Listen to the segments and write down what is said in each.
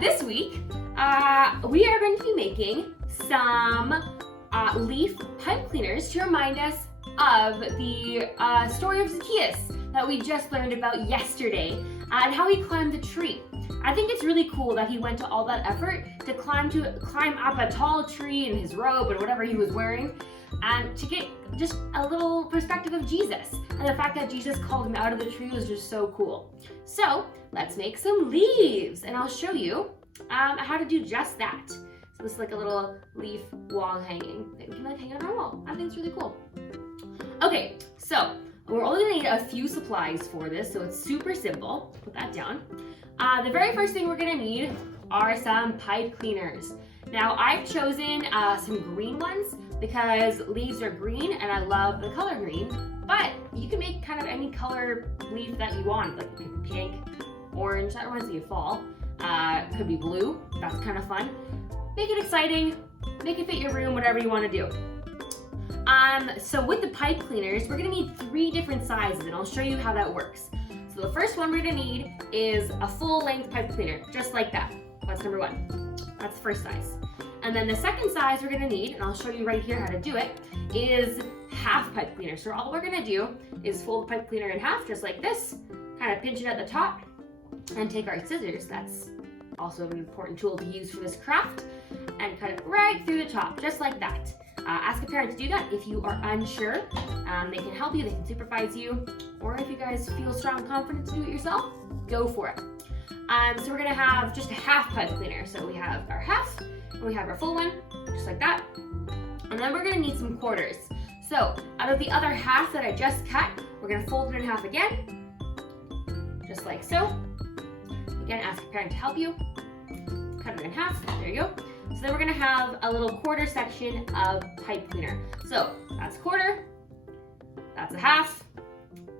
this week, we are going to be making some leaf pipe cleaners to remind us of the story of Zacchaeus that we just learned about yesterday and how he climbed the tree. I think it's really cool that he went to all that effort to climb up a tall tree in his robe and whatever he was wearing, and to get just a little perspective of Jesus. And the fact that Jesus called him out of the tree was just so cool. So let's make some leaves, and I'll show you how to do just that. So this is like a little leaf wall hanging that we can like hang on our wall. I think it's really cool. Okay, so we're only gonna need a few supplies for this, so it's super simple. Put that down. The very first thing we're gonna need are some pipe cleaners. Now I've chosen some green ones because leaves are green and I love the color green, but you can make kind of any color leaf that you want, like it could be pink, orange, that reminds me of fall. It could be blue, that's kind of fun. Make it exciting, make it fit your room, whatever you want to do. So with the pipe cleaners, we're gonna need 3 different sizes, and I'll show you how that works. So the first one we're gonna need is a full-length pipe cleaner, just like that. That's number 1. That's the first size. And then the second size we're gonna need, and I'll show you right here how to do it, is half pipe cleaner. So all we're gonna do is fold the pipe cleaner in half, just like this, kind of pinch it at the top, and take our scissors, that's also an important tool to use for this craft, and cut it right through the top, just like that. Ask a parent to do that if you are unsure. They can help you, they can supervise you, or if you guys feel strong and confident to do it yourself, go for it. So we're gonna have just a half pipe cleaner. So we have our half, and we have our full one, just like that. And then we're gonna need some quarters. So out of the other half that I just cut, we're gonna fold it in half again, just like so. Again, ask a parent to help you. Cut it in half, there you go. So then we're gonna have a little quarter section of pipe cleaner. So that's a quarter, that's a half,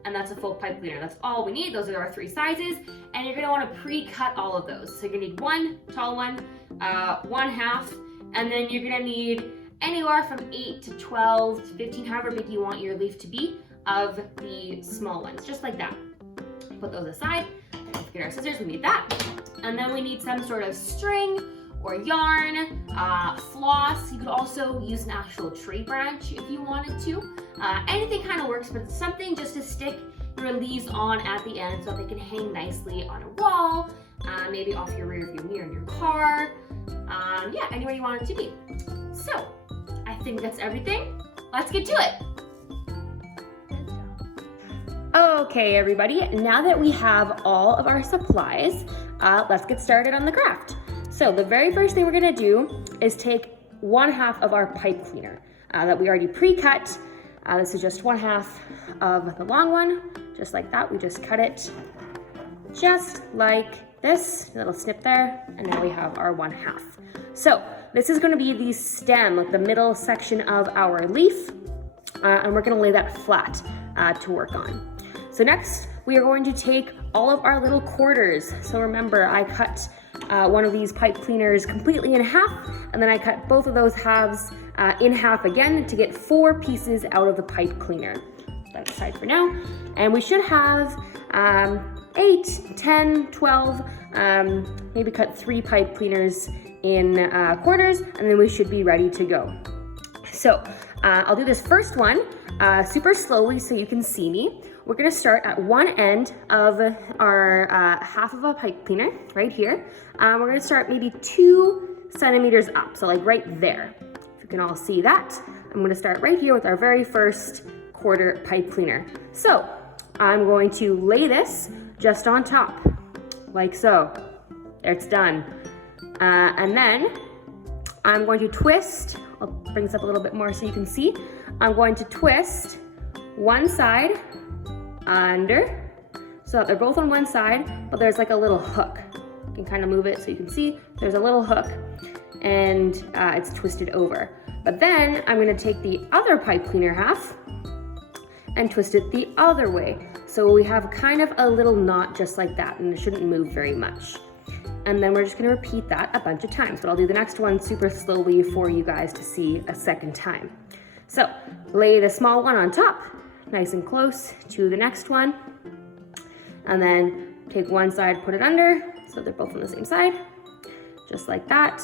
and that's a full pipe cleaner. That's all we need. Those are our 3 sizes, and you're gonna wanna pre-cut all of those. So you're gonna need 1 tall one, 1 half, and then you're gonna need anywhere from 8 to 12 to 15, however big you want your leaf to be, of the small ones, just like that. Put those aside. Let's get our scissors, we need that. And then we need some sort of string or yarn, floss. You could also use an actual tree branch if you wanted to. Anything kind of works, but something just to stick your leaves on at the end so that they can hang nicely on a wall, maybe off your rear view mirror in your car. Yeah, anywhere you want it to be. So, I think that's everything. Let's get to it. Okay, everybody, now that we have all of our supplies, let's get started on the craft. So the very first thing we're gonna do is take 1 half of our pipe cleaner that we already pre-cut. This is just 1 half of the long one, just like that. We just cut it just like this, a little snip there, and now we have our 1 half. So this is gonna be the stem, like the middle section of our leaf, and we're gonna lay that flat to work on. So next, we are going to take all of our little quarters. So remember, I cut one of these pipe cleaners completely in half, and then I cut both of those halves in half again to get 4 pieces out of the pipe cleaner. That aside for now. And we should have 8, 10, 12, maybe cut 3 pipe cleaners in quarters, and then we should be ready to go. So I'll do this first one super slowly so you can see me. We're gonna start at one end of our half of a pipe cleaner, right here. We're gonna start maybe 2 centimeters up, so like right there. If you can all see that, I'm gonna start right here with our very first quarter pipe cleaner. So I'm going to lay this just on top, like so. There, it's done. And then I'm going to twist, I'll bring this up a little bit more so you can see. I'm going to twist one side under, so that they're both on one side, but there's like a little hook. You can kind of move it so you can see there's a little hook, and it's twisted over. But then I'm gonna take the other pipe cleaner half and twist it the other way. So we have kind of a little knot just like that, and it shouldn't move very much. And then we're just gonna repeat that a bunch of times, but I'll do the next one super slowly for you guys to see a second time. So lay the small one on top, nice and close to the next one, and then take one side, put it under, so they're both on the same side, just like that.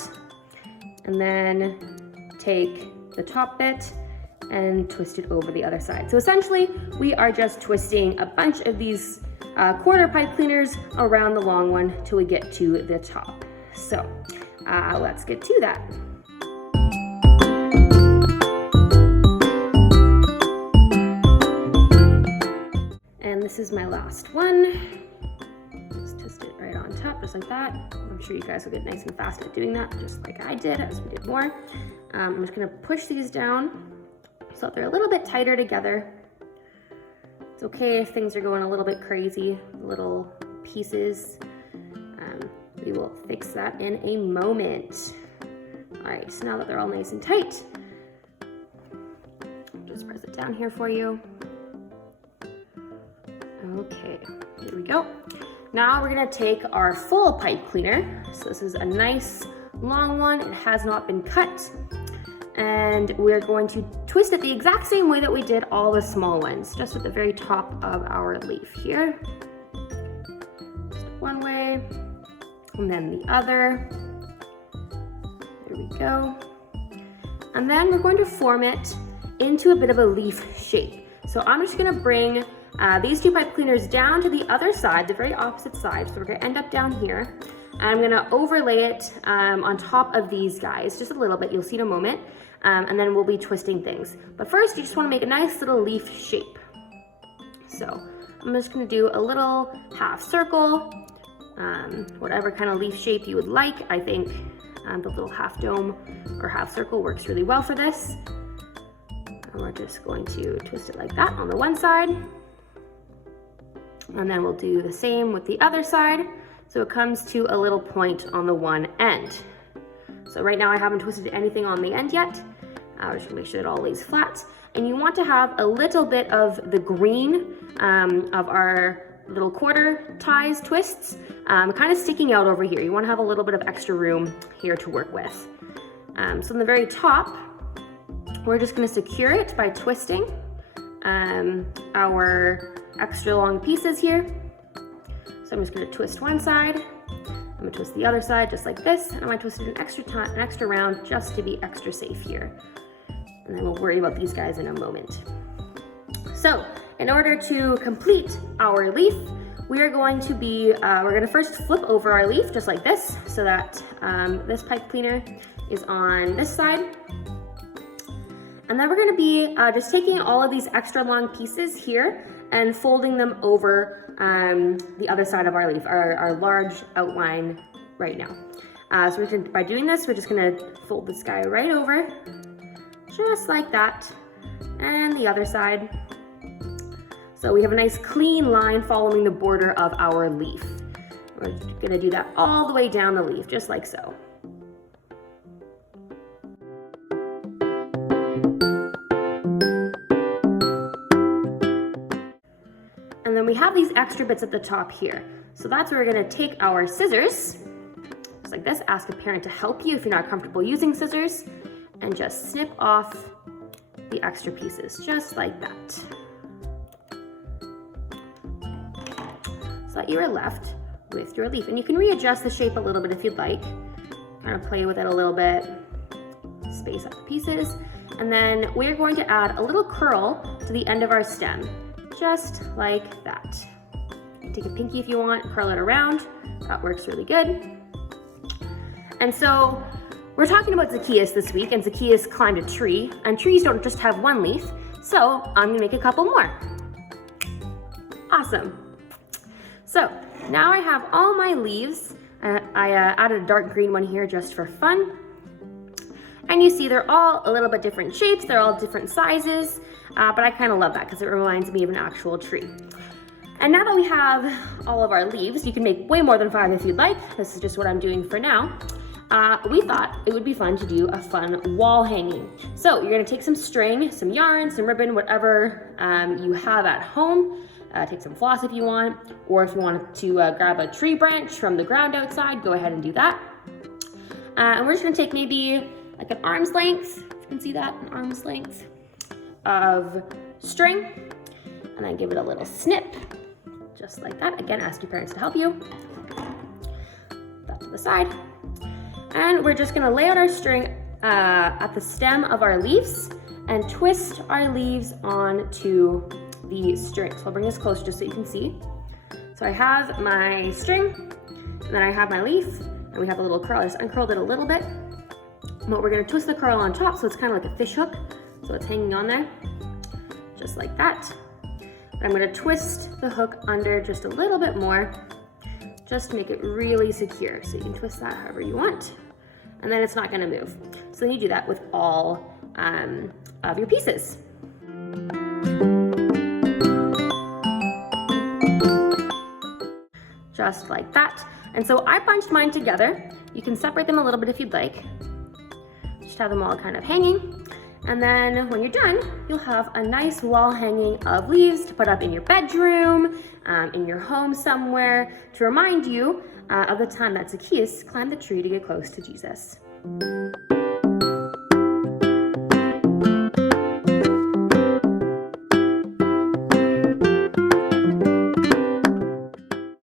And then take the top bit and twist it over the other side. So essentially, we are just twisting a bunch of these quarter pipe cleaners around the long one till we get to the top. So let's get to that. And this is my last one. Just twist it right on top, just like that. I'm sure you guys will get nice and fast at doing that, just like I did as we did more. I'm just gonna push these down so that they're a little bit tighter together. It's okay if things are going a little bit crazy, little pieces. We will fix that in a moment. All right, so now that they're all nice and tight, just press it down here for you. Okay, here we go. Now we're gonna take our full pipe cleaner. So this is a nice long one. It has not been cut. And we're going to twist it the exact same way that we did all the small ones, just at the very top of our leaf here. Just one way, and then the other. There we go. And then we're going to form it into a bit of a leaf shape. So I'm just gonna bring these two pipe cleaners down to the other side, the very opposite side. So we're gonna end up down here. I'm gonna overlay it on top of these guys, just a little bit, you'll see in a moment. And then we'll be twisting things. But first, you just wanna make a nice little leaf shape. So I'm just gonna do a little half circle, whatever kind of leaf shape you would like. I think the little half dome or half circle works really well for this. And we're just going to twist it like that on the one side. And then we'll do the same with the other side. So it comes to a little point on the one end. So right now I haven't twisted anything on the end yet. We're just gonna make sure it all lays flat. And you want to have a little bit of the green of our little quarter ties twists kind of sticking out over here. You wanna have a little bit of extra room here to work with. So in the very top, we're just gonna secure it by twisting our extra long pieces here. So I'm just gonna twist one side, I'm gonna twist the other side just like this, and I'm gonna twist it an extra round just to be extra safe here. And then we'll worry about these guys in a moment. So in order to complete our leaf, we are going to be, we're gonna first flip over our leaf just like this, so that this pipe cleaner is on this side. And then we're gonna be just taking all of these extra long pieces here and folding them over the other side of our leaf, our large outline right now. So by doing this, we're just gonna fold this guy right over, just like that, and the other side. So we have a nice clean line following the border of our leaf. We're gonna do that all the way down the leaf, just like so. And then we have these extra bits at the top here. So that's where we're gonna take our scissors, just like this. Ask a parent to help you if you're not comfortable using scissors, and just snip off the extra pieces, just like that. So that you are left with your leaf. And you can readjust the shape a little bit if you'd like. Kind of play with it a little bit, space out the pieces. And then we're going to add a little curl to the end of our stem, just like that. Take a pinky if you want, curl it around. That works really good. And so we're talking about Zacchaeus this week, and Zacchaeus climbed a tree, and trees don't just have one leaf, so I'm gonna make a couple more. Awesome. So now I have all my leaves. I added a dark green one here just for fun. And you see they're all a little bit different shapes, they're all different sizes, but I kind of love that because it reminds me of an actual tree. And now that we have all of our leaves, you can make way more than 5 if you'd like. This is just what I'm doing for now. We thought it would be fun to do a fun wall hanging. So you're gonna take some string, some yarn, some ribbon, whatever you have at home. Take some floss if you want, or if you want to grab a tree branch from the ground outside, go ahead and do that. And we're just gonna take maybe like an arm's length, if you can see that, an arm's length of string, and then give it a little snip, just like that. Again, ask your parents to help you. That to the side. And we're just gonna lay out our string at the stem of our leaves and twist our leaves onto the string. So I'll bring this closer just so you can see. So I have my string, and then I have my leaf, and we have a little curl. I just uncurled it a little bit. But we're gonna twist the curl on top so it's kind of like a fish hook. So it's hanging on there, just like that. And I'm gonna twist the hook under just a little bit more, just to make it really secure. So you can twist that however you want, and then it's not gonna move. So then you do that with all of your pieces. Just like that. And so I bunched mine together. You can separate them a little bit if you'd like. Just have them all kind of hanging. And then when you're done, you'll have a nice wall hanging of leaves to put up in your bedroom, in your home somewhere, to remind you of the time that Zacchaeus climbed the tree to get close to Jesus.